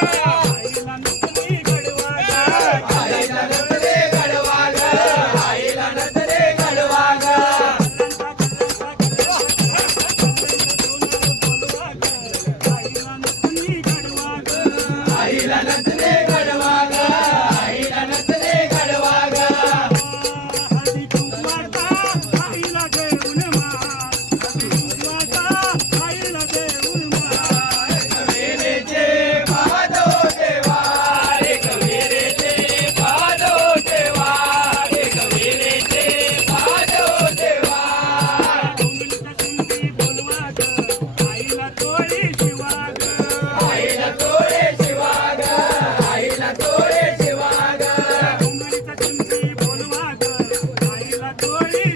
Okay. Holy